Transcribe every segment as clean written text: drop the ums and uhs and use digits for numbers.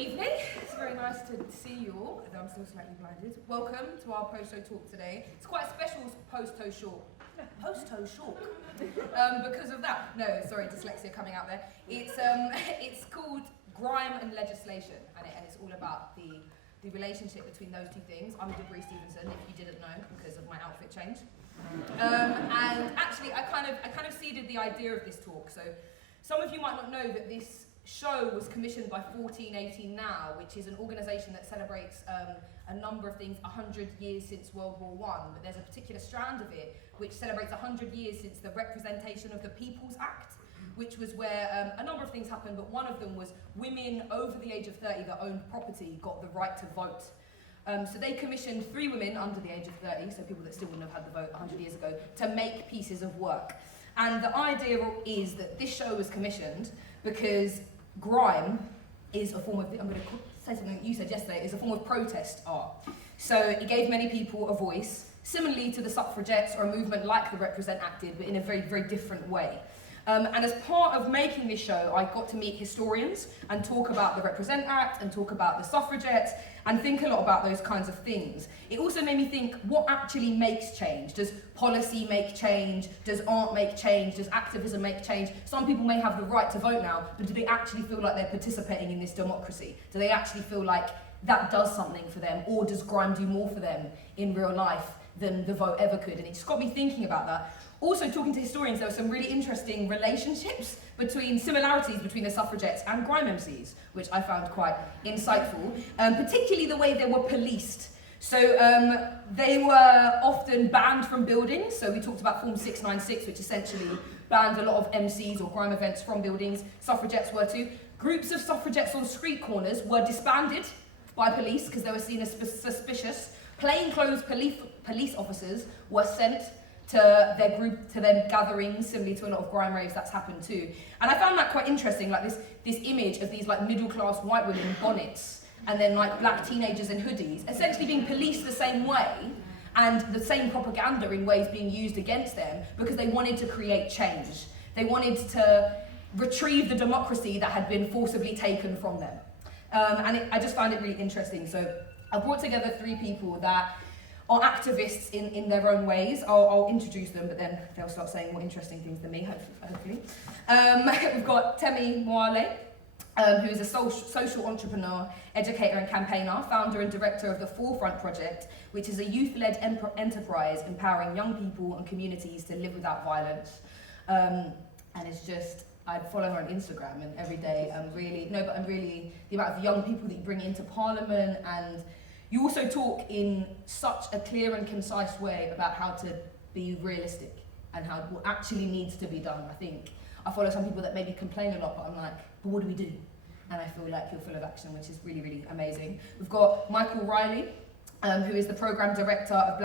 evening. It's very nice to see you all, although I'm still slightly blinded. Welcome to our post-show talk today. It's quite a special post-show short. Post-show short. Because of that. No, sorry, dyslexia coming out there. It's called Grime and Legislation, and it's all about the relationship between those two things. I'm Deborah Stevenson, if you didn't know, because of my outfit change. And actually, I kind of seeded the idea of this talk. So some of you might not know that this show was commissioned by 1418 Now, which is an organisation that celebrates a number of things 100 years since World War I, but there's a particular strand of it which celebrates 100 years since the Representation of the People's Act, which was where a number of things happened, but one of them was women over the age of 30 that owned property got the right to vote. So they commissioned 3 women under the age of 30, so people that still wouldn't have had the vote 100 years ago, to make pieces of work. And the idea is that this show was commissioned because grime is a form of, I'm going to say something that you said yesterday, is a form of protest art. So it gave many people a voice, similarly to the suffragettes or a movement like the Represent Act did, but in a very, very different way. And as part of making this show, I got to meet historians and talk about the Represent Act and talk about the suffragettes and think a lot about those kinds of things. It also made me think, what actually makes change? Does policy make change? Does art make change? Does activism make change? Some people may have the right to vote now, but do they actually feel like they're participating in this democracy? Do they actually feel like that does something for them? Or does grime do more for them in real life than the vote ever could? And it just got me thinking about that. Also, talking to historians, there were some really interesting similarities between the suffragettes and grime MCs, which I found quite insightful, particularly the way they were policed. So they were often banned from buildings. So we talked about Form 696, which essentially banned a lot of MCs or grime events from buildings. Suffragettes were too. Groups of suffragettes on street corners were disbanded by police because they were seen as suspicious. Plainclothes police officers were sent to their gatherings, similarly to a lot of grime raves that's happened too. And I found that quite interesting, like this image of these like middle-class white women in bonnets and then like black teenagers in hoodies, essentially being policed the same way and the same propaganda in ways being used against them because they wanted to create change. They wanted to retrieve the democracy that had been forcibly taken from them. I just found it really interesting. So I brought together 3 people that are activists in their own ways. I'll introduce them, but then they'll start saying more interesting things than me, hopefully. We've got Temi Mwale, who is a social entrepreneur, educator and campaigner, founder and director of the Forefront Project, which is a youth-led enterprise empowering young people and communities to live without violence. And it's just, I follow her on Instagram, and every day the amount of young people that you bring into Parliament, and you also talk in such a clear and concise way about how to be realistic and what actually needs to be done. I think I follow some people that maybe complain a lot, but I'm like, but what do we do? And I feel like you're full of action, which is really, really amazing. We've got Mykaell, who is the program director of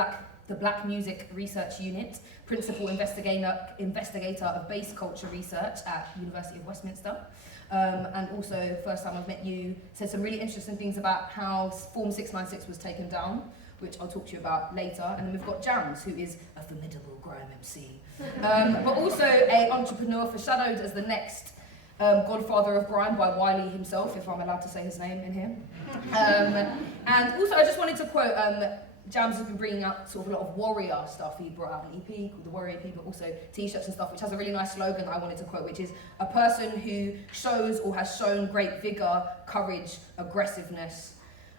the Black Music Research Unit, principal investigator of bass culture research at University of Westminster. And also, first time I've met you, said some really interesting things about how Form 696 was taken down, which I'll talk to you about later. And then we've got Jammz, who is a formidable grime MC, but also an entrepreneur foreshadowed as the next godfather of grime by Mwale himself, if I'm allowed to say his name in here. And also, I just wanted to quote, Jammz has been bringing out sort of a lot of warrior stuff. He brought out an EP called The Warrior EP, but also t-shirts and stuff, which has a really nice slogan that I wanted to quote, which is, a person who shows or has shown great vigour, courage, aggressiveness,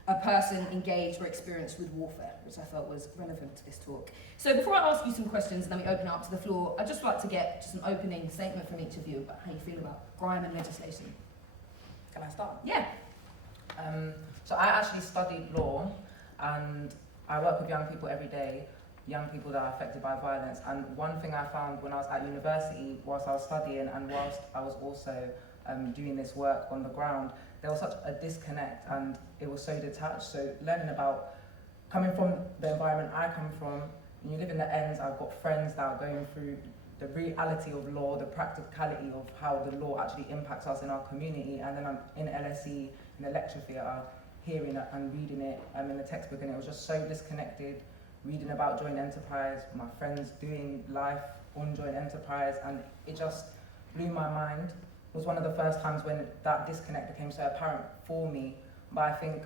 a person engaged or experienced with warfare, which I felt was relevant to this talk. So before I ask you some questions and then we open up to the floor, I'd just like to get just an opening statement from each of you about how you feel about grime and legislation. Can I start? Yeah. So I actually studied law, and I work with young people every day, young people that are affected by violence. And one thing I found when I was at university, whilst I was studying and whilst I was also doing this work on the ground, there was such a disconnect and it was so detached. So learning about, coming from the environment I come from, when you live in the ends, I've got friends that are going through the reality of law, the practicality of how the law actually impacts us in our community. And then I'm in LSE, in the lecture theatre, hearing it and reading it in the textbook, and it was just so disconnected, reading about joint enterprise, my friends doing life on joint enterprise, and it just blew my mind. It was one of the first times when that disconnect became so apparent for me, But I think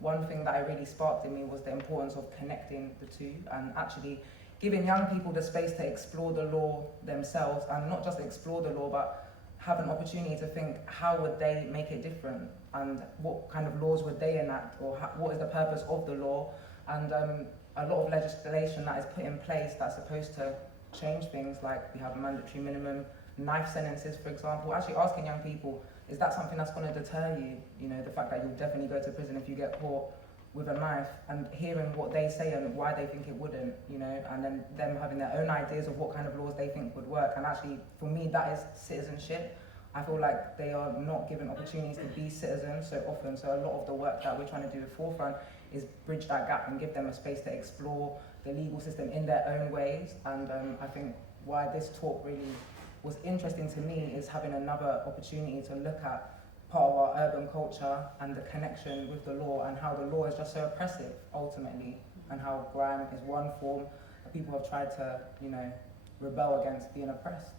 one thing that I really sparked in me was the importance of connecting the two and actually giving young people the space to explore the law themselves, and not just explore the law, but have an opportunity to think how would they make it different and what kind of laws would they enact, or what is the purpose of the law. And a lot of legislation that is put in place that's supposed to change things, like we have a mandatory minimum, knife sentences, for example. Actually asking young people, is that something that's going to deter you? You know, the fact that you'll definitely go to prison if you get caught with a knife, and hearing what they say and why they think it wouldn't, you know, and then them having their own ideas of what kind of laws they think would work. And actually, for me, that is citizenship. I feel like they are not given opportunities to be citizens so often. So a lot of the work that we're trying to do with Forefront is bridge that gap and give them a space to explore the legal system in their own ways. And I think why this talk really was interesting to me is having another opportunity to look at part of our urban culture and the connection with the law, and how the law is just so oppressive ultimately, and how grime is one form that people have tried to, you know, rebel against being oppressed.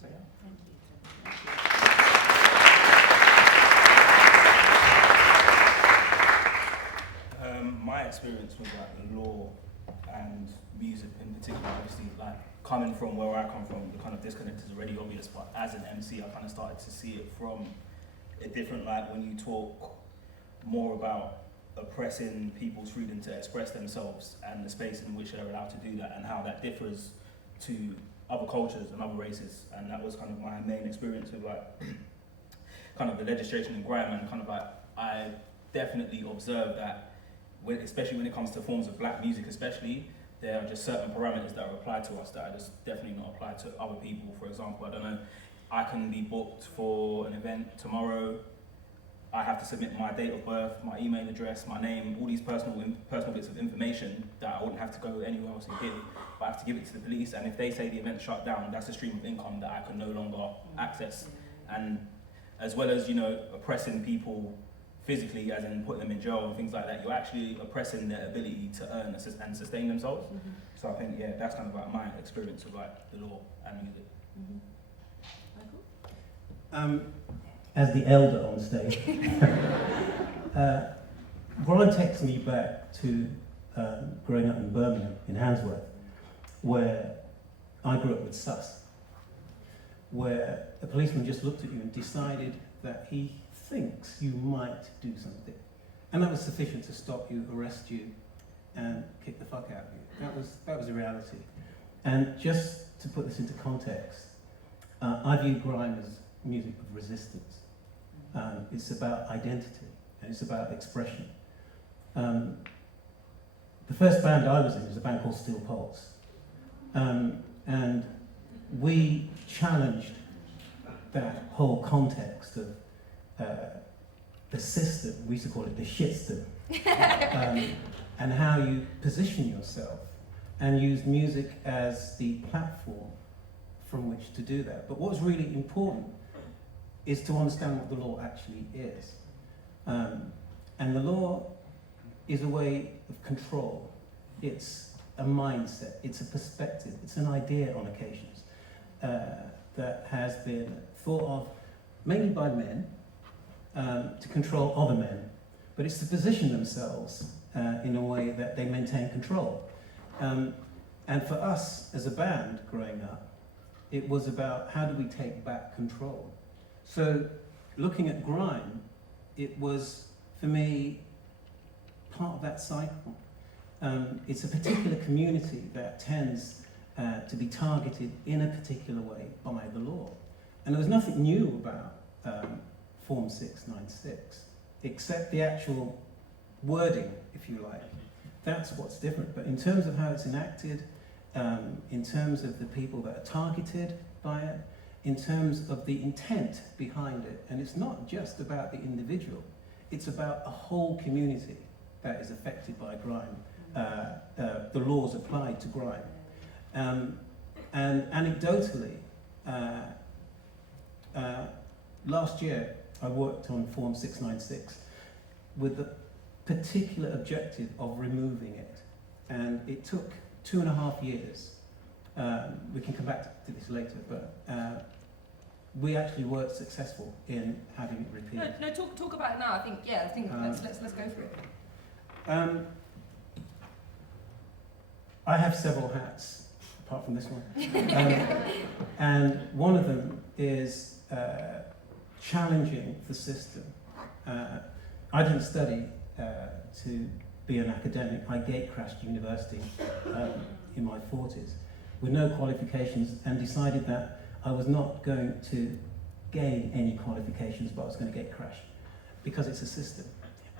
So yeah. Thank you. My experience with like the law and music in particular, obviously, like coming from where I come from, the kind of disconnect is already obvious, but as an MC, I kind of started to see it from a different light when you talk more about oppressing people's freedom to express themselves and the space in which they're allowed to do that, and how that differs to other cultures and other races. And that was kind of my main experience with like kind of the legislation in grime, and kind of like I definitely observed that especially when it comes to forms of black music especially, there are just certain parameters that are applied to us that are just definitely not applied to other people. For example, I don't know, I can be booked for an event tomorrow. I have to submit my date of birth, my email address, my name, all these personal bits of information that I wouldn't have to go anywhere else and give, but I have to give it to the police. And if they say the event's shut down, that's a stream of income that I can no longer access. And as well as, you know, oppressing people physically, as in putting them in jail and things like that, you're actually oppressing their ability to earn and sustain themselves. Mm-hmm. So I think, yeah, that's kind of like my experience of like the law and music. Mm-hmm. As the elder on stage, Grime takes me back to growing up in Birmingham, in Handsworth, where I grew up with sus, where a policeman just looked at you and decided that he thinks you might do something. And that was sufficient to stop you, arrest you, and kick the fuck out of you. That was the reality. And just to put this into context, I view grime as music of resistance. It's about identity, and it's about expression. The first band I was in was a band called Steel Pulse. And we challenged that whole context of the system, we used to call it the shitstem, and how you position yourself and use music as the platform from which to do that. But what's really important is to understand what the law actually is. And the law is a way of control. It's a mindset, it's a perspective, it's an idea on occasions that has been thought of mainly by men to control other men, but it's to position themselves in a way that they maintain control. And for us as a band growing up, it was about how do we take back control. So looking at grime, it was, for me, part of that cycle. It's a particular community that tends to be targeted in a particular way by the law. And there was nothing new about Form 696, except the actual wording, if you like. That's what's different. But in terms of how it's enacted, in terms of the people that are targeted by it, in terms of the intent behind it, and it's not just about the individual, it's about a whole community that is affected by grime, the laws applied to grime. And anecdotally, last year I worked on Form 696 with the particular objective of removing it, and it took 2.5 years. We can come back to this later, but we actually were successful in having it repealed. No, talk about it now. I think let's go for it. I have several hats, apart from this one. And one of them is challenging the system. I didn't study to be an academic. I gate-crashed university in my 40s with no qualifications and decided that I was not going to gain any qualifications, but I was going to gate-crash because it's a system.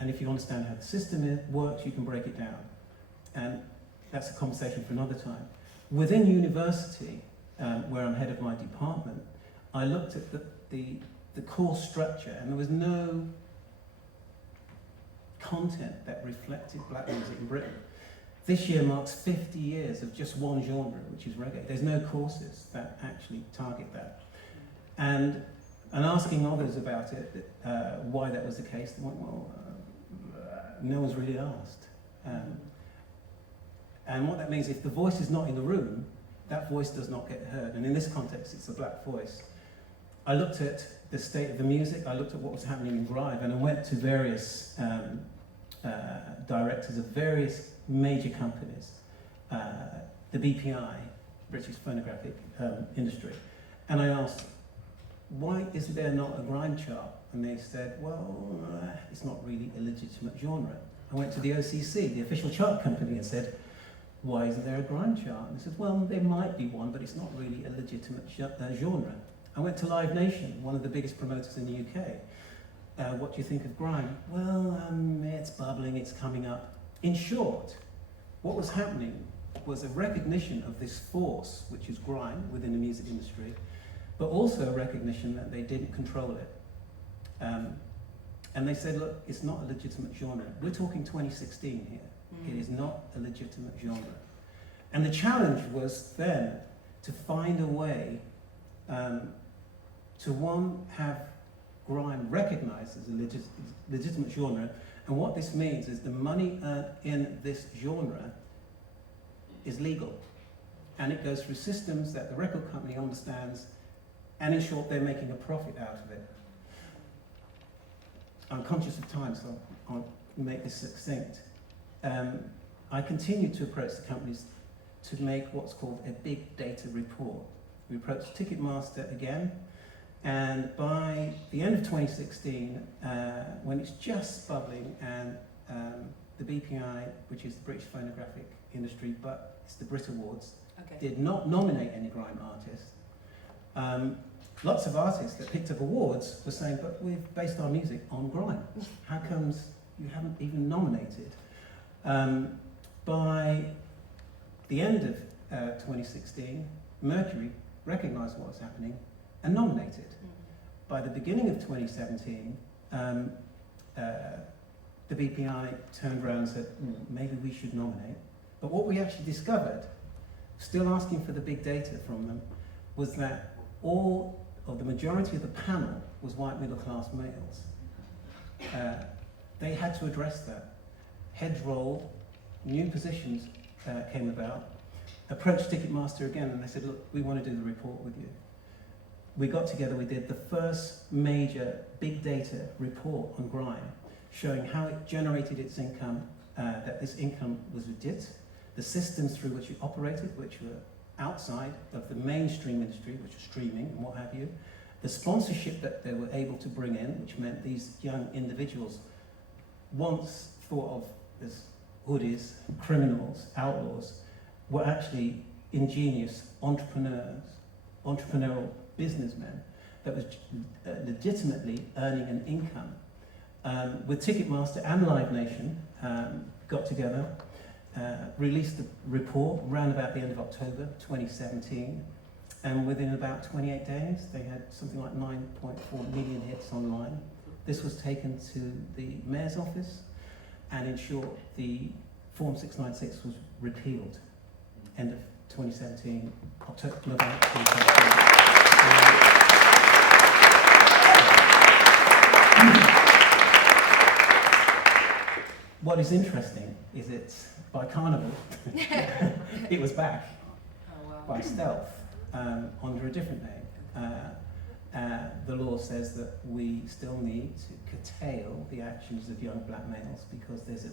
And if you understand how the system works, you can break it down. And that's a conversation for another time. Within university, where I'm head of my department, I looked at the core structure, and there was no content that reflected black music in Britain. This year marks 50 years of just one genre, which is reggae. There's no courses that actually target that. And asking others about it, why that was the case, they went, well, no one's really asked. And what that means, if the voice is not in the room, that voice does not get heard. And in this context, it's a black voice. I looked at the state of the music, I looked at what was happening in Grime, and I went to various directors of various major companies, the BPI, British Phonographic Industry, and I asked, why is there not a Grime chart? And they said, well, it's not really a legitimate genre. I went to the OCC, the official chart company, and said, why isn't there a Grime chart? And they said, well, there might be one, but it's not really a legitimate genre. I went to Live Nation, one of the biggest promoters in the UK. What do you think of Grime? Well, it's bubbling, it's coming up. In short, what was happening was a recognition of this force, which is Grime within the music industry, but also a recognition that they didn't control it. And they said, look, it's not a legitimate genre. We're talking 2016 here. It is not a legitimate genre. And the challenge was then to find a way to, one, have Grime recognised as a legitimate genre, and what this means is the money earned in this genre is legal, and it goes through systems that the record company understands, and in short, they're making a profit out of it. I'm conscious of time, so I'll make this succinct. I continue to approach the companies to make what's called a big data report. We approached Ticketmaster again, and by the end of 2016, when it's just bubbling, and the BPI, which is the British Phonographic Industry, but it's the Brit Awards, did not nominate any Grime artists. Lots of artists that picked up awards were saying, but we've based our music on Grime. How comes you haven't even nominated? By the end of 2016, Mercury recognised what was happening and nominated. By the beginning of 2017, the BPI turned around and said, maybe we should nominate. But what we actually discovered, still asking for the big data from them, was that the majority of the panel was white middle class males. They had to address that. Heads rolled, new positions came about, approached Ticketmaster again, and they said, look, we want to do the report with you. We got together, we did the first major big data report on Grime, showing how it generated its income, that this income was legit, the systems through which it operated, which were outside of the mainstream industry, which was streaming and what have you, the sponsorship that they were able to bring in, which meant these young individuals, once thought of as hoodies, criminals, outlaws, were actually ingenious entrepreneurs, entrepreneurial businessmen that was legitimately earning an income. With Ticketmaster and Live Nation got together, released the report around about the end of October 2017, and within about 28 days they had something like 9.4 million hits online. This was taken to the Mayor's office, and in short, the Form 696 was repealed. End of 2017, October, November 2017. What is interesting is it's by Carnival, it was back by stealth under a different name. the law says that we still need to curtail the actions of young black males because there's a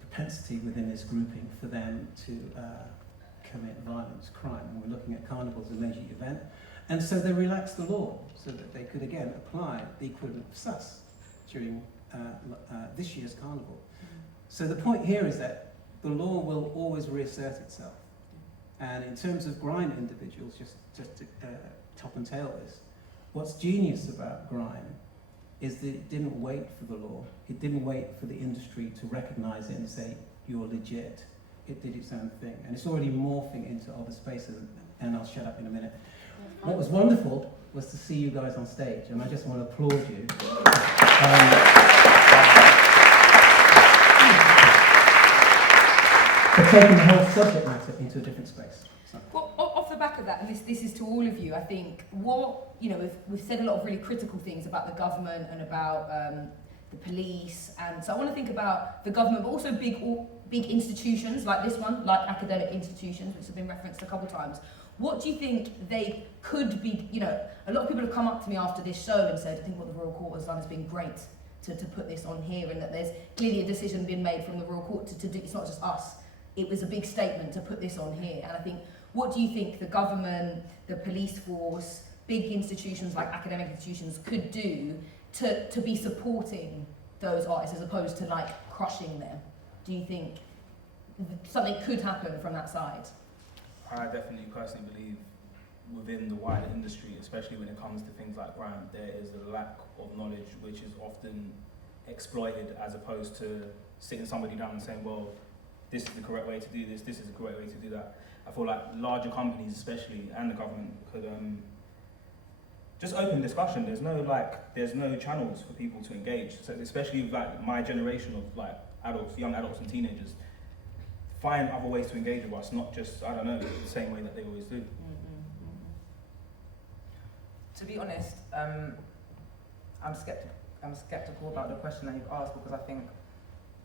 propensity within this grouping for them to commit violence, crime. And we're looking at carnival as a major event. And so they relaxed the law so that they could again apply the equivalent of sus during this year's carnival. So the point here is that the law will always reassert itself. And in terms of grime individuals, just to top and tail this, what's genius about grime is that it didn't wait for the law. It didn't wait for the industry to recognize it and say, you're legit. It did its own thing. And it's already morphing into other spaces, and I'll shut up in a minute. What was wonderful was to see you guys on stage, and I just want to applaud you. For taking the whole subject matter into a different space. So. Well, off the back of that, and this is to all of you, I think we've said a lot of really critical things about the government and about the police, and so I want to think about the government, but also big institutions like this one, like academic institutions, which have been referenced a couple of times. What do you think they could be? A lot of people have come up to me after this show and said, I think what the Royal Court has done has been great to put this on here, and that there's clearly a decision been made from the Royal Court to do, it's not just us, it was a big statement to put this on here. And I think, what do you think the government, the police force, big institutions like academic institutions could do to be supporting those artists as opposed to like crushing them? Do you think something could happen from that side? I definitely personally believe within the wider industry, especially when it comes to things like grime, there is a lack of knowledge which is often exploited, as opposed to sitting somebody down and saying, well, this is the correct way to do this, this is the correct way to do that. I feel like larger companies especially, and the government, could just open discussion. There's no channels for people to engage. So especially with like my generation of like adults, young adults and teenagers, find other ways to engage with us, not just, I don't know, the same way that they always do. To be honest, I'm skeptical about the question that you've asked, because I think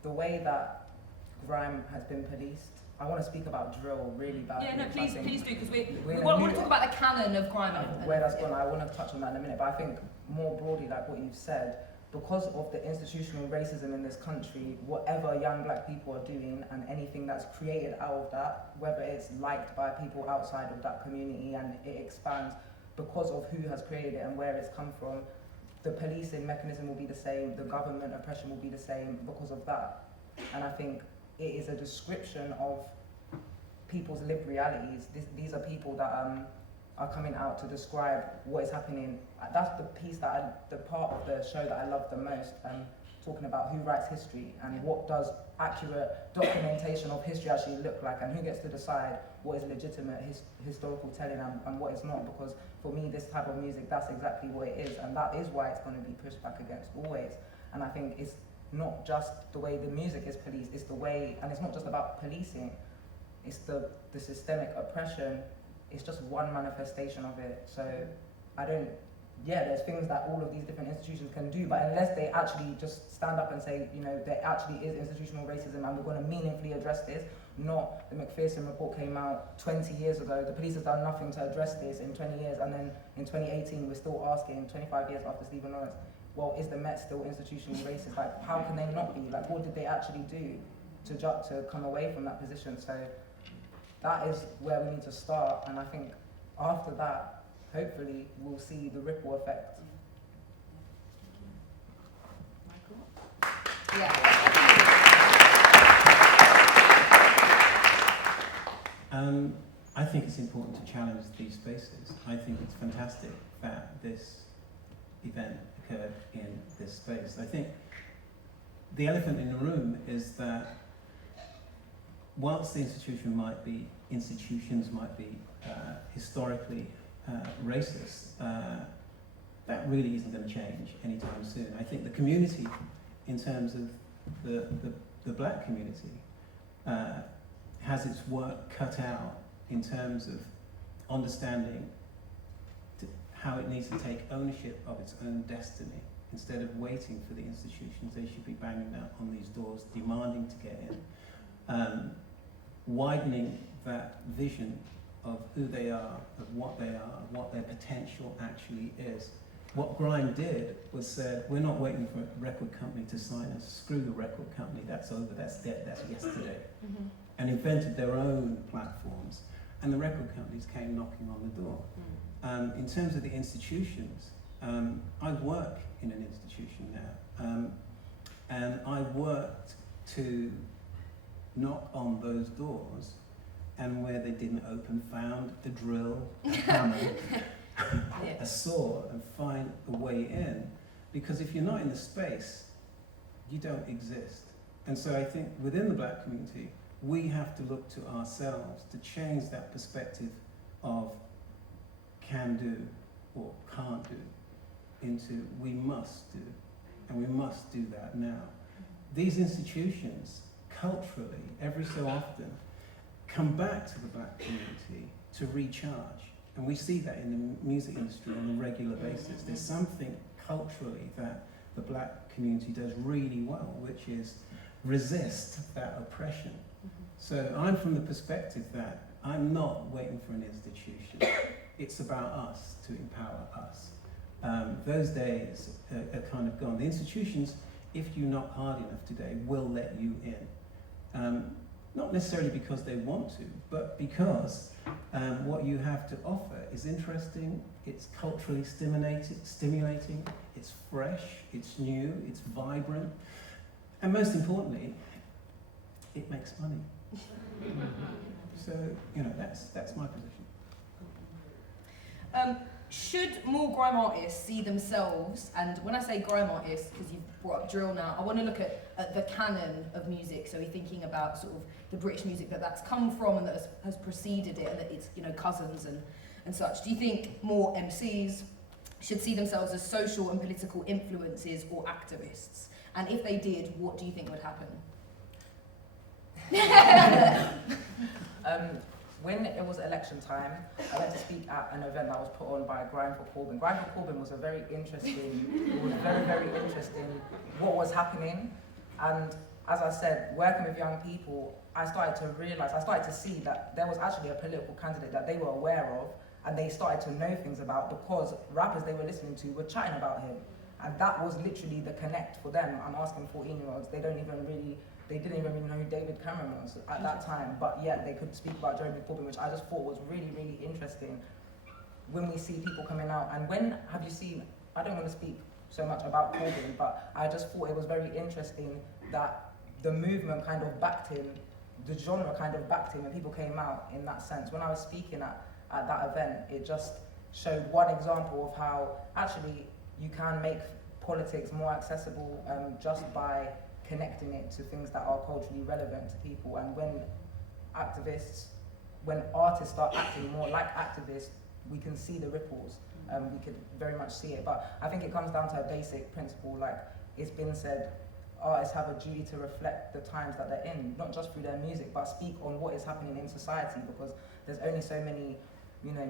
the way that grime has been policed, I want to speak about drill really badly. Yeah, no, please do, because we want to talk about the canon of grime. Where that's gone, I want to touch on that in a minute, but I think more broadly, like what you've said, because of the institutional racism in this country, whatever young black people are doing and anything that's created out of that, whether it's liked by people outside of that community and it expands because of who has created it and where it's come from, the policing mechanism will be the same, the government oppression will be the same because of that. And I think it is a description of people's lived realities. These are people that are coming out to describe what is happening. That's the part of the show that I love the most, talking about who writes history and what does accurate documentation of history actually look like, and who gets to decide what is legitimate historical telling and what is not. Because for me, this type of music, that's exactly what it is, and that is why it's going to be pushed back against always. And I think it's not just the way the music is policed, it's the way, and it's not just about policing, it's the systemic oppression. It's just one manifestation of it. So there's things that all of these different institutions can do, but unless they actually just stand up and say, there actually is institutional racism and we're going to meaningfully address this, not the McPherson report came out 20 years ago, the police have done nothing to address this in 20 years, and then in 2018 we're still asking, 25 years after Stephen Lawrence, well, is the Met still institutionally racist? Like, how can they not be? Like, what did they actually do to come away from that position? So that is where we need to start, and I think after that, hopefully, we'll see the ripple effect. Mykaell? Yeah. I think it's important to challenge these spaces. I think it's fantastic that this event occurred in this space. I think the elephant in the room is that whilst the institutions might be historically racist, that really isn't going to change anytime soon. I think the community, in terms of the black community, has its work cut out in terms of understanding how it needs to take ownership of its own destiny. Instead of waiting for the institutions, they should be banging out on these doors, demanding to get in. Widening that vision of who they are, of what their potential actually is. What Grime did was said, we're not waiting for a record company to sign us. Screw the record company, that's over, that's dead, that's yesterday. Mm-hmm. And invented their own platforms. And the record companies came knocking on the door. In terms of the institutions, I work in an institution now. And I worked to knock on those doors, and where they didn't open, found a drill, a hammer, a saw, and find a way in. Because if you're not in the space, you don't exist. And so I think within the black community, we have to look to ourselves to change that perspective of can do or can't do into we must do, and we must do that now. These institutions, culturally, every so often, come back to the black community to recharge. And we see that in the music industry on a regular basis. There's something culturally that the black community does really well, which is resist that oppression. So I'm from the perspective that I'm not waiting for an institution. It's about us to empower us. Those days are kind of gone. The institutions, if you knock hard enough today, will let you in. Not necessarily because they want to, but because what you have to offer is interesting, it's culturally stimulating, it's fresh, it's new, it's vibrant, and most importantly, it makes money. So, that's my position. Should more grime artists see themselves, and when I say grime artists, because you've brought up drill now, I want to look at the canon of music, so we're thinking about sort of the British music that's come from and that has preceded it, and that it's, cousins and such. Do you think more MCs should see themselves as social and political influences or activists? And if they did, what do you think would happen? When it was election time, I went to speak at an event that was put on by Grime for Corbyn. Grime for Corbyn was very, very interesting what was happening. And as I said, working with young people, I started to see that there was actually a political candidate that they were aware of, and they started to know things about, because rappers they were listening to were chatting about him. And that was literally the connect for them. I'm asking 14-year-olds, they didn't even really know who David Cameron was at that time, but yet they could speak about Jeremy Corbyn, which I just thought was really, really interesting when we see people coming out. And when have you seen, I don't want to speak so much about Corbyn, but I just thought it was very interesting that the movement kind of backed him, the genre kind of backed him, and people came out in that sense. When I was speaking at that event, it just showed one example of how actually you can make politics more accessible just by connecting it to things that are culturally relevant to people. And when artists start acting more like activists, we can see the ripples. We could very much see it. But I think it comes down to a basic principle, like it's been said, artists have a duty to reflect the times that they're in, not just through their music, but speak on what is happening in society, because there's only so many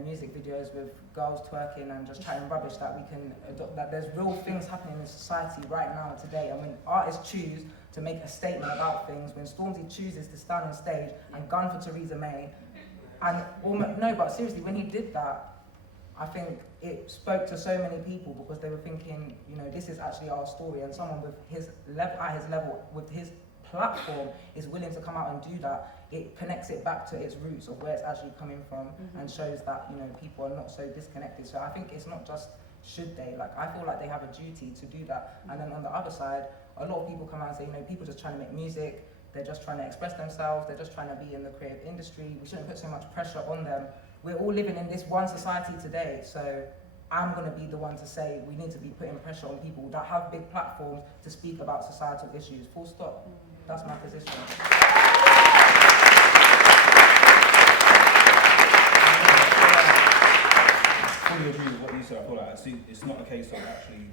music videos with girls twerking and just chatting rubbish that we can adopt, that there's real things happening in society right now today. And when artists choose to make a statement about things, when Stormzy chooses to stand on stage and gun for Theresa May, but seriously, when he did that, I think it spoke to so many people, because they were thinking, this is actually our story, and someone with at his level, with his platform, is willing to come out and do that. It connects it back to its roots of where it's actually coming from, and shows that people are not so disconnected. So I think it's not just should they, I feel like they have a duty to do that. And then on the other side, a lot of people come out and say, people just trying to make music, they're just trying to express themselves, they're just trying to be in the creative industry, we shouldn't put so much pressure on them. We're all living in this one society today, so I'm going to be the one to say we need to be putting pressure on people that have big platforms to speak about societal issues. Full stop. That's my position. I fully agree with what you said. I feel like it's not a case of actually,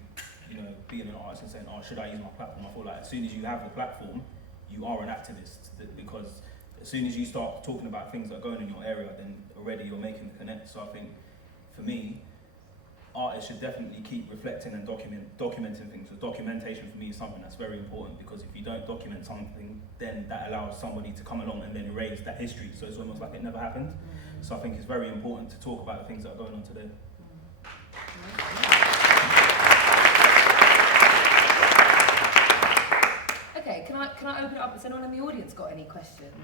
being an artist and saying, should I use my platform? I feel like as soon as you have a platform, you are an activist, because as soon as you start talking about things that are going in your area, then already you're making the connect. So I think, for me, artists should definitely keep reflecting and documenting things. So documentation for me is something that's very important, because if you don't document something, then that allows somebody to come along and then erase that history. So it's almost like it never happened. So I think it's very important to talk about the things that are going on today. Okay, can I open it up? Has anyone in the audience got any questions?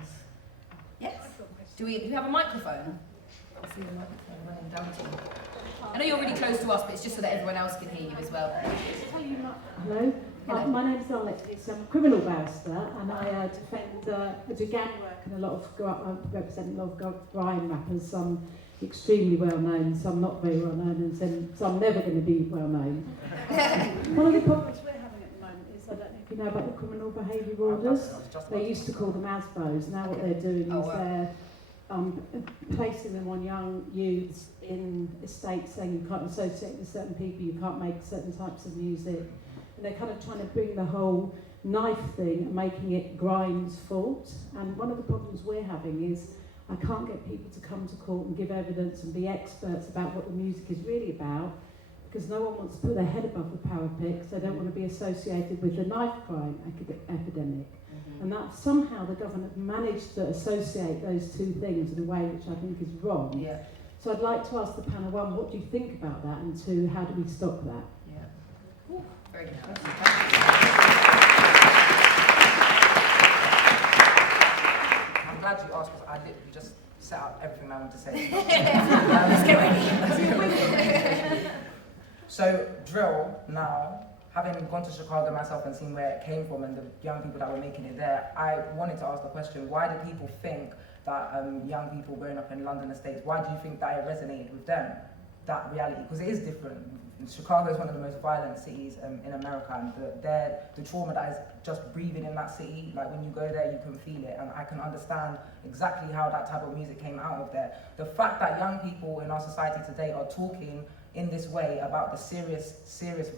Yes? Do we have a microphone? I see the microphone running down to you. I know you're really close to us, but it's just so that everyone else can hear you as well. Hello. Hello. My name's Alex. I'm a criminal barrister, and I do gang work, and I represent a lot of grime rappers. Some extremely well known, some not very well known, and some never going to be well known. One of the problems we're having at the moment is, I don't know if you know about the criminal behaviour orders. They used to call them ASBOs. Now what they're doing is they're placing them on young youths in estates, saying you can't associate with certain people, you can't make certain types of music. And they're kind of trying to bring the whole knife thing and making it Grime's fault. And one of the problems we're having is I can't get people to come to court and give evidence and be experts about what the music is really about, because no one wants to put their head above the parapet, so they don't want to be associated with the knife crime epidemic. And that somehow the government managed to associate those two things in a way which I think is wrong. Yeah. So I'd like to ask the panel, one, what do you think about that, and two, how do we stop that? Yeah. Ooh, very good. Thank you. I'm glad you asked, because I literally just set out everything I want to say. Let's get ready. So drill now, having gone to Chicago myself and seen where it came from and the young people that were making it there, I wanted to ask the question, why do people think that young people growing up in London estates, why do you think that it resonated with them, that reality? Because it is different. Chicago is one of the most violent cities in America, and the trauma that is just breathing in that city, like when you go there you can feel it, and I can understand exactly how that type of music came out of there. The fact that young people in our society today are talking in this way about the serious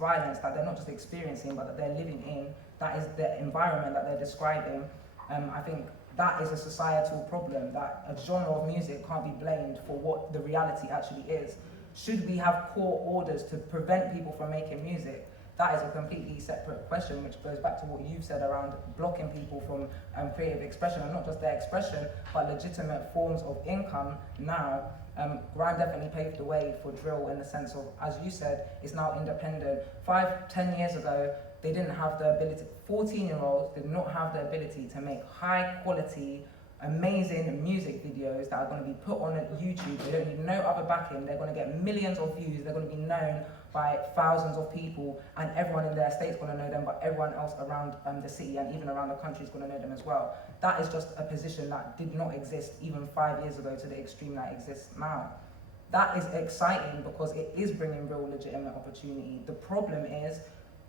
violence that they're not just experiencing but that they're living in, that is the environment that they're describing, I think that is a societal problem, that a genre of music can't be blamed for what the reality actually is. Should we have court orders to prevent people from making music? That is a completely separate question, which goes back to what you've said around blocking people from creative expression, and not just their expression, but legitimate forms of income now. Grime definitely paved the way for drill in the sense of, as you said, it's now independent. 5-10 years ago, they didn't have the ability, 14-year-olds did not have the ability to make high quality, amazing music videos that are going to be put on YouTube. They don't need no other backing. They're going to get millions of views. They're going to be known by thousands of people, and everyone in their state's going to know them, but everyone else around the city and even around the country is going to know them as well. That is just a position that did not exist even 5 years ago to the extreme that exists now. That is exciting because it is bringing real legitimate opportunity. The problem is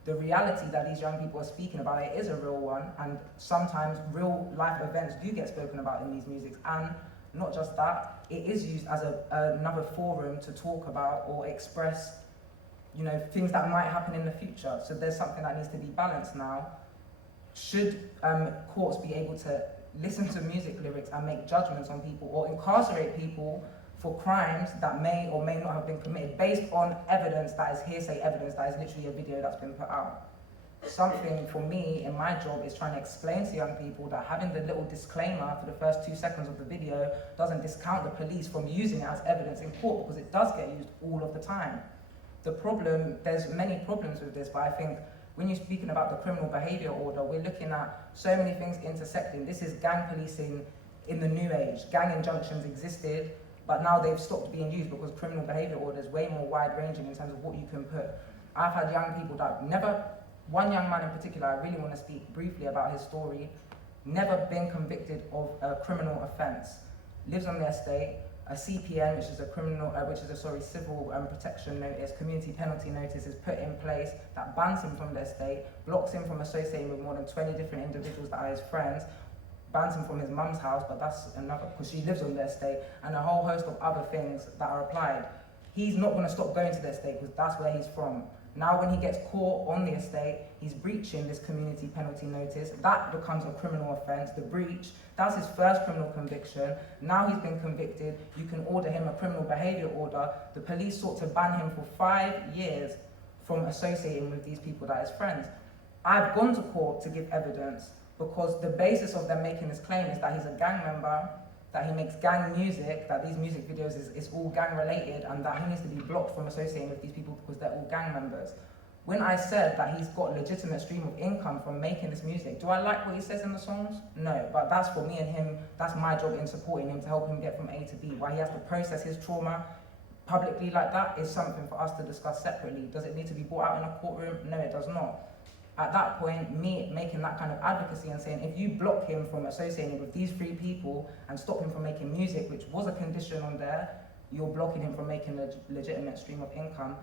the reality that these young people are speaking about, it is a real one, and sometimes real life events do get spoken about in these musics, and not just that, it is used as another forum to talk about or express, you know, things that might happen in the future. So there's something that needs to be balanced now. Should courts be able to listen to music lyrics and make judgments on people, or incarcerate people for crimes that may or may not have been committed based on evidence that is hearsay evidence, that is literally a video that's been put out? Something for me in my job is trying to explain to young people that having the little disclaimer for the first 2 seconds of the video doesn't discount the police from using it as evidence in court, because it does get used all of the time. The problem, there's many problems with this, but I think when you're speaking about the criminal behaviour order, we're looking at so many things intersecting. This is gang policing in the new age. Gang injunctions existed, but now they've stopped being used because criminal behaviour order is way more wide-ranging in terms of what you can put. I've had young people that one young man in particular, I really want to speak briefly about his story, never been convicted of a criminal offence, lives on the estate, a CPN, which is a civil protection notice, community penalty notice is put in place that bans him from the estate, blocks him from associating with more than 20 different individuals that are his friends, bans him from his mum's house, but that's another, because she lives on the estate, and a whole host of other things that are applied. He's not going to stop going to the estate because that's where he's from. Now when he gets caught on the estate, he's breaching this community penalty notice. That becomes a criminal offence. The breach, that's his first criminal conviction. Now he's been convicted. You can order him a criminal behaviour order. The police sought to ban him for 5 years from associating with these people that his friends. I've gone to court to give evidence because the basis of them making this claim is that he's a gang member, that he makes gang music, that these music videos is all gang related, and that he needs to be blocked from associating with these people because they're all gang members. When I said that he's got a legitimate stream of income from making this music, do I like what he says in the songs? No, but that's for me and him, that's my job in supporting him to help him get from A to B. Why he has to process his trauma publicly like that is something for us to discuss separately. Does it need to be brought out in a courtroom? No, it does not. At that point, me making that kind of advocacy and saying, if you block him from associating with these 3 people and stop him from making music, which was a condition on there, you're blocking him from making a legitimate stream of income.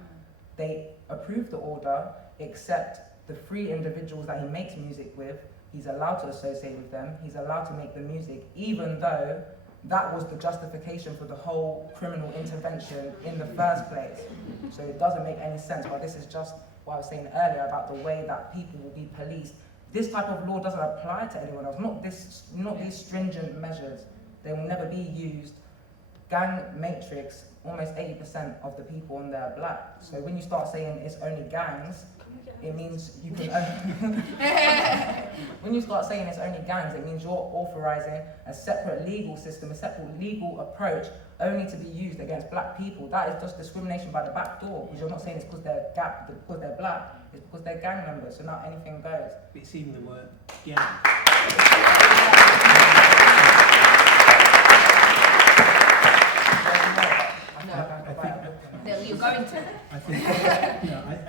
They approved the order, except the 3 individuals that he makes music with, he's allowed to associate with them, he's allowed to make the music, even though that was the justification for the whole criminal intervention in the first place. So it doesn't make any sense, but this is just what I was saying earlier about the way that people will be policed. This type of law doesn't apply to anyone else, not these stringent measures. They will never be used. Gang matrix, almost 80% of the people on there are black. So when you start saying it's only gangs, it means you can only when you start saying it's only gangs, it means you're authorizing a separate legal system, a separate legal approach only to be used against black people. That is just discrimination by the back door, because you're not saying it's because they're black, it's because they're gang members, so now anything goes. It's even the word gang. You're going to. I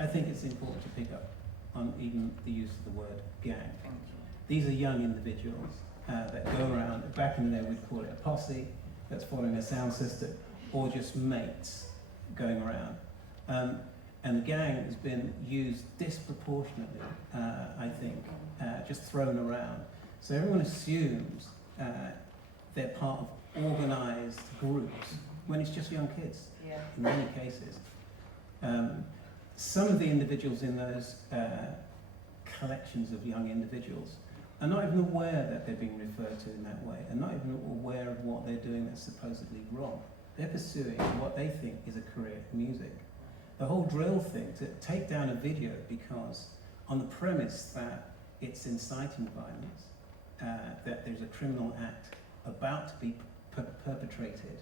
think it's important to pick up on even the use of the word gang. These are young individuals that go around. Back in the day, we'd call it a posse that's following a sound system, or just mates going around. And gang has been used disproportionately, I think, just thrown around. So everyone assumes they're part of organised groups when it's just young kids. Yeah. In many cases. Some of the individuals in those collections of young individuals are not even aware that they're being referred to in that way, and not even aware of what they're doing that's supposedly wrong. They're pursuing what they think is a career in music. The whole drill thing, to take down a video because on the premise that it's inciting violence, that there's a criminal act about to be perpetrated,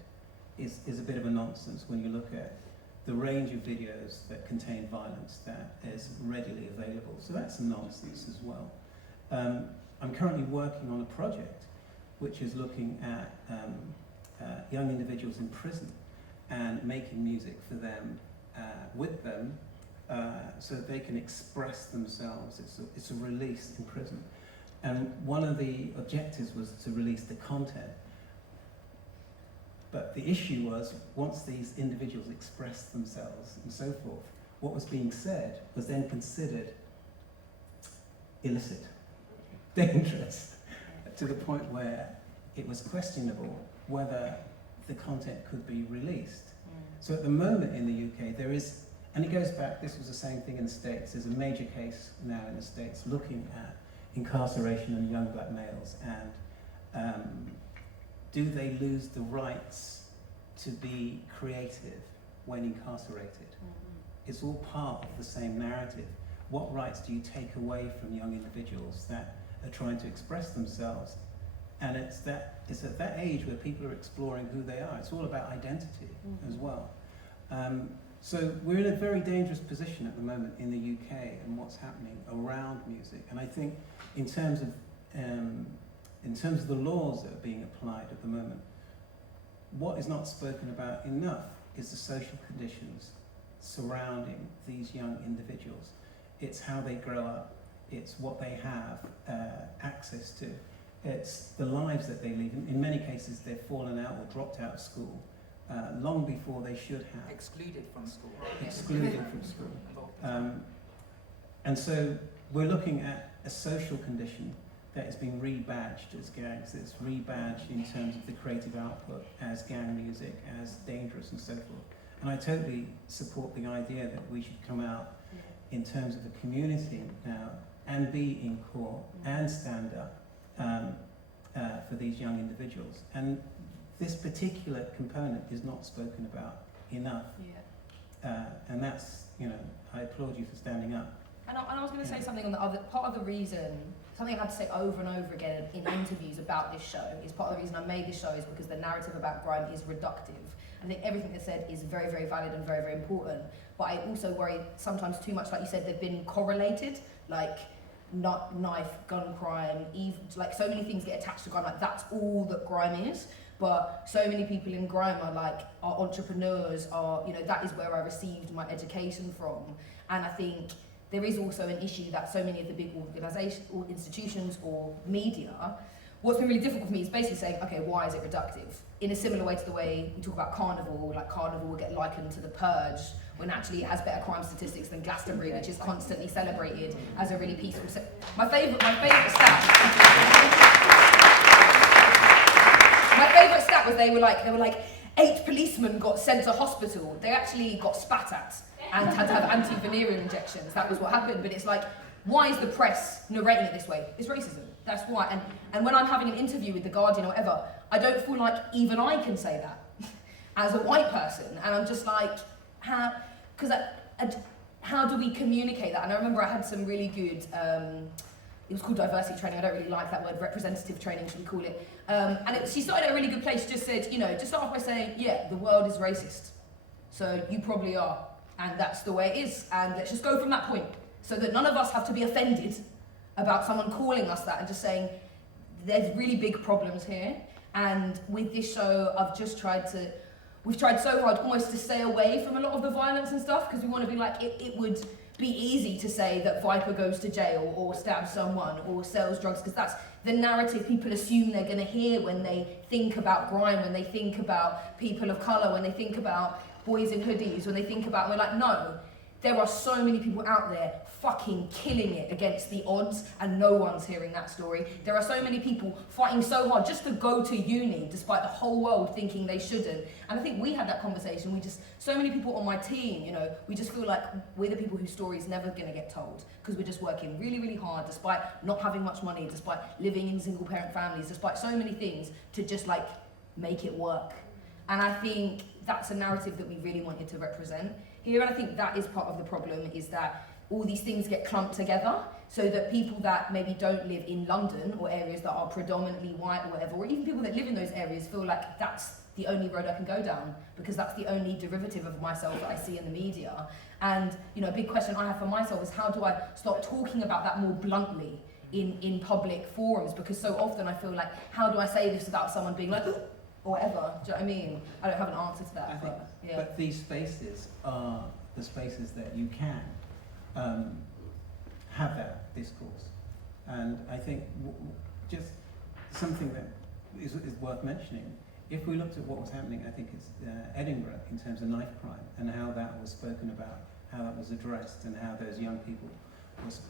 is a bit of a nonsense when you look at the range of videos that contain violence that is readily available. So that's nonsense as well. I'm currently working on a project which is looking at young individuals in prison and making music for them, with them, so that they can express themselves. It's a release in prison. And one of the objectives was to release the content. But the issue was, once these individuals expressed themselves and so forth, what was being said was then considered illicit, dangerous, to the point where it was questionable whether the content could be released. So at the moment in the UK, there is, and it goes back, this was the same thing in the States, there's a major case now in the States looking at incarceration of young black males, and do they lose the rights to be creative when incarcerated? It's all part of the same narrative. What rights do you take away from young individuals that are trying to express themselves? And it's at that age where people are exploring who they are. It's all about identity as well. So we're in a very dangerous position at the moment in the UK and what's happening around music. And I think in terms of the laws that are being applied at the moment, what is not spoken about enough is the social conditions surrounding these young individuals. It's how they grow up, it's what they have access to, it's the lives that they lead. In many cases, they've fallen out or dropped out of school long before they should have. Excluded from school. Excluded from school. And so we're looking at a social condition that has been rebadged as gangs, it's rebadged in terms of the creative output as gang music, as dangerous and so forth. And I totally support the idea that we should come out in terms of the community now and be in court and stand up for these young individuals. And this particular component is not spoken about enough. Yeah. And that's, I applaud you for standing up. And I was going to say something on the other part of the reason, something I had to say over and over again in interviews about this show, is part of the reason I made this show is because the narrative about grime is reductive. I think everything that's said is very, very valid and very, very important. But I also worry sometimes too much, like you said, they've been correlated, like knife, gun crime, like so many things get attached to grime, like that's all that grime is. But so many people in grime are entrepreneurs, that is where I received my education from. And I think there is also an issue that so many of the big organisations or institutions or media, what's been really difficult for me is basically saying, okay, why is it reductive? In a similar way to the way we talk about Carnival, like Carnival will get likened to the Purge, when actually it has better crime statistics than Glastonbury, which is constantly celebrated as a really peaceful... My favourite stat was they were like 8 policemen got sent to hospital. They actually got spat at and had to have anti-venereal injections. That was what happened. But it's like, why is the press narrating it this way? It's racism. That's why. And when I'm having an interview with The Guardian or whatever, I don't feel like even I can say that as a white person. And I'm just like, how do we communicate that? And I remember I had some really good, it was called diversity training. I don't really like that word, representative training, should we call it? She started at a really good place. She just said, just start off by saying, yeah, the world is racist. So you probably are. And that's the way it is. And let's just go from that point so that none of us have to be offended about someone calling us that and just saying, there's really big problems here. And with this show, we've tried so hard almost to stay away from a lot of the violence and stuff because we want to be like, it would be easy to say that Viper goes to jail or stabs someone or sells drugs because that's the narrative people assume they're going to hear when they think about grime, when they think about people of colour, when they think about boys in hoodies, when they think about, we're like, no, there are so many people out there fucking killing it against the odds and no one's hearing that story. There are so many people fighting so hard just to go to uni despite the whole world thinking they shouldn't. And I think we had that conversation. So many people on my team, we just feel like we're the people whose story is never going to get told because we're just working really, really hard despite not having much money, despite living in single parent families, despite so many things to just make it work. And I think that's a narrative that we really wanted to represent here. And I think that is part of the problem, is that all these things get clumped together so that people that maybe don't live in London or areas that are predominantly white or whatever, or even people that live in those areas feel like that's the only road I can go down because that's the only derivative of myself that I see in the media. And a big question I have for myself is how do I start talking about that more bluntly in public forums? Because so often I feel like, how do I say this without someone being like, or whatever, do you know what I mean? I don't have an answer to that. But these spaces are the spaces that you can have that discourse. And I think just something that is worth mentioning, if we looked at what was happening, I think it's Edinburgh in terms of knife crime and how that was spoken about, how that was addressed and how those young people was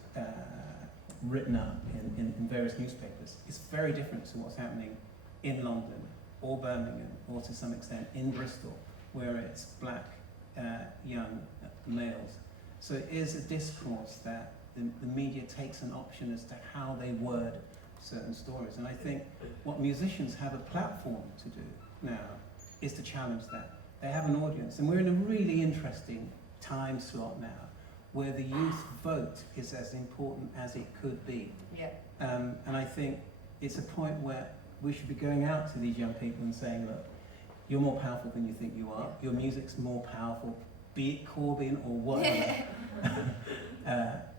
written up in various newspapers. It's very different to what's happening in London or Birmingham, or to some extent in Bristol, where it's black young males. So it is a discourse that the media takes an option as to how they word certain stories. And I think what musicians have a platform to do now is to challenge that. They have an audience, and we're in a really interesting time slot now, where the youth vote is as important as it could be. Yeah. And I think it's a point where we should be going out to these young people and saying, look, you're more powerful than you think you are. Your music's more powerful, be it Corbyn or whatever.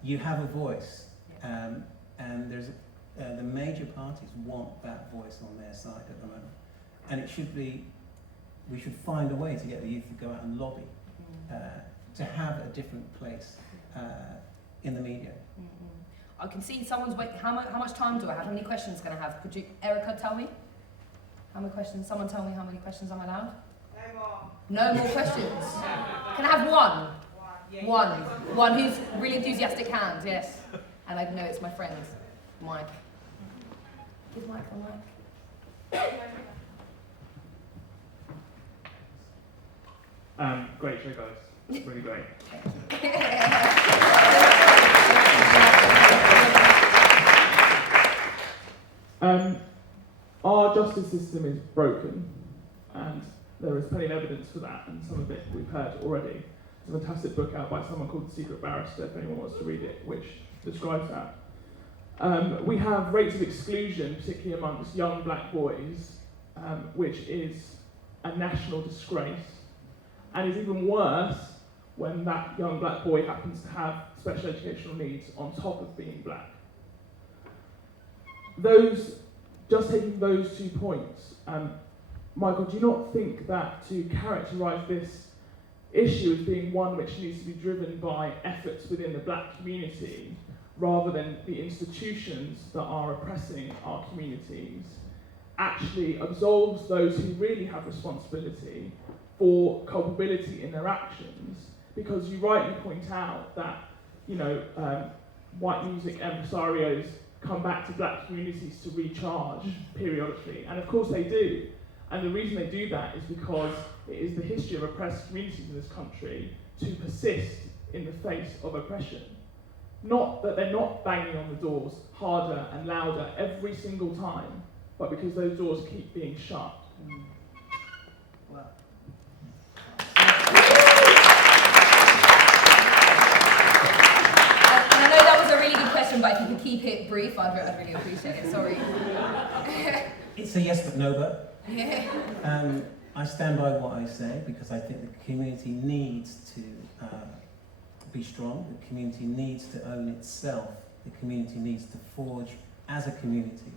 You have a voice, and there's the major parties want that voice on their side at the moment. And it should be, we should find a way to get the youth to go out and lobby, to have a different place in the media. I can see someone's waiting. How much time do I have? How many questions can I have? Could you, Erica, tell me? How many questions? Someone tell me how many questions I'm allowed? No more. No more questions? Can I have one? One. One who's really enthusiastic hand, yes. And I know it's my friend, Mike. Give Mike the mic. Great show, guys. Really great. Thank you. Our justice system is broken, and there is plenty of evidence for that, and some of it we've heard already. There's a fantastic book out by someone called The Secret Barrister, if anyone wants to read it, which describes that. We have rates of exclusion, particularly amongst young black boys, which is a national disgrace, and is even worse when that young black boy happens to have special educational needs on top of being black. Just taking those 2 points, Mykaell, do you not think that to characterise this issue as being one which needs to be driven by efforts within the black community rather than the institutions that are oppressing our communities actually absolves those who really have responsibility for culpability in their actions? Because you rightly point out that, white music impresarios come back to black communities to recharge periodically, and of course they do. And the reason they do that is because it is the history of oppressed communities in this country to persist in the face of oppression. Not that they're not banging on the doors harder and louder every single time, but because those doors keep being shut. Wow. And I know that was a really good question, but if you could keep it brief, I'd really appreciate it. Sorry. It's a yes but no but. I stand by what I say because I think the community needs to be strong, the community needs to own itself, the community needs to forge as a community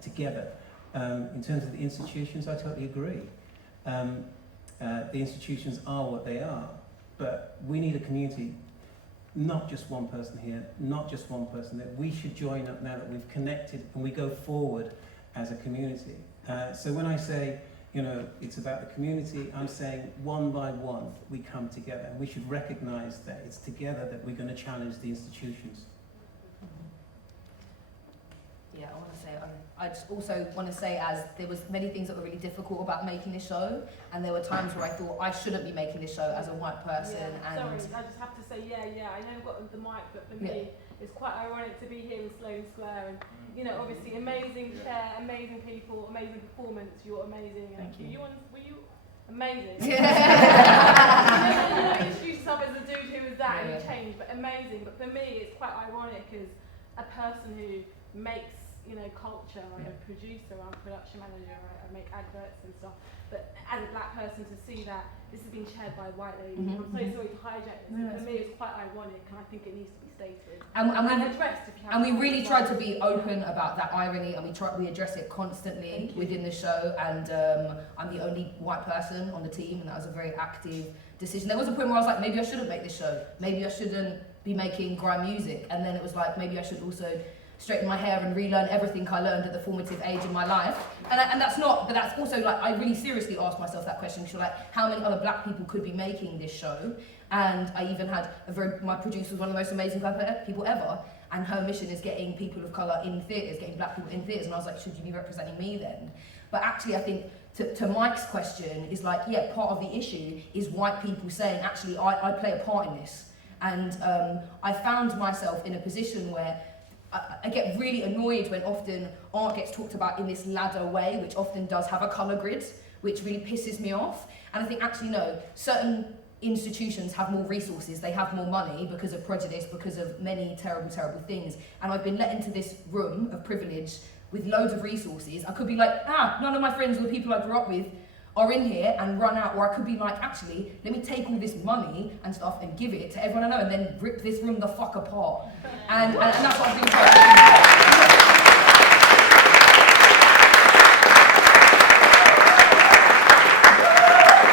together. In terms of the institutions, I totally agree. The institutions are what they are, but we need a community, not just one person here, not just one person there. We should join up now that we've connected and we go forward as a community. So when I say, it's about the community, I'm saying one by one we come together, and we should recognise that it's together that we're going to challenge the institutions. Yeah, I just also want to say, as there was many things that were really difficult about making this show, and there were times where I thought I shouldn't be making this show as a white person. Yeah, and sorry, I just have to say, I know I've got the mic, but for me, it's quite ironic to be here in Sloane Square, and obviously amazing chair, amazing people, amazing performance. You're amazing. Thank you. Were you amazing? Yeah. You don't introduce yourself as a dude who was that and you changed, but amazing. But for me, it's quite ironic as a person who makes culture. I'm a producer, I'm a production manager, I make adverts and stuff. But as a black person, to see that this has been chaired by a white lady, I'm so sorry to hijack this. For me, it's quite ironic, and I think it needs to be stated. And addressed, if you have. And we really tried to be open about that irony, and we address it constantly within the show. And I'm the only white person on the team, and that was a very active decision. There was a point where I was like, maybe I shouldn't make this show. Maybe I shouldn't be making grime music. And then it was like, maybe I should also straighten my hair and relearn everything I learned at the formative age in my life. And that's not, but that's also like, I really seriously asked myself that question, because like, how many other black people could be making this show? And I even had my producer was one of the most amazing people ever, and her mission is getting people of colour in theatres, getting black people in theatres, and I was like, should you be representing me then? But actually I think, to Mike's question, is like, part of the issue is white people saying, actually, I play a part in this. And I found myself in a position where I get really annoyed when often art gets talked about in this ladder way, which often does have a colour grid, which really pisses me off. And I think actually no, certain institutions have more resources, they have more money because of prejudice, because of many terrible, terrible things. And I've been let into this room of privilege with loads of resources. I could be like, none of my friends or the people I grew up with are in here, and run out, or I could be like, actually, let me take all this money and stuff and give it to everyone I know and then rip this room the fuck apart. And that's what I've been trying to do.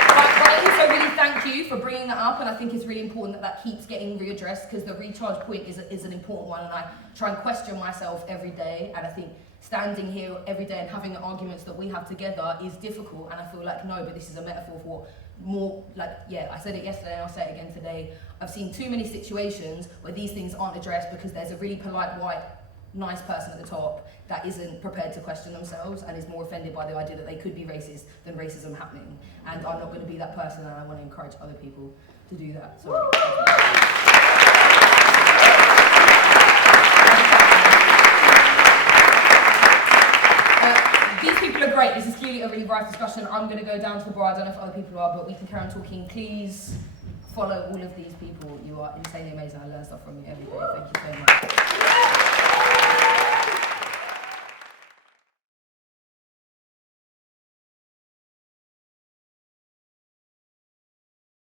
But I also really thank you for bringing that up, and I think it's really important that keeps getting readdressed, because the recharge point is an important one, and I try and question myself every day, and I think standing here every day and having the arguments that we have together is difficult, and I feel like, no, but this is a metaphor for more, I said it yesterday and I'll say it again today. I've seen too many situations where these things aren't addressed because there's a really polite white nice person at the top that isn't prepared to question themselves and is more offended by the idea that they could be racist than racism happening. And I'm not going to be that person, and I want to encourage other people to do that. So. These people are great. This is clearly a really rife discussion. I'm going to go down to the bar. I don't know if other people are, but we can carry on talking. Please follow all of these people. You are insanely amazing. I learn stuff from you every day. Thank you so much.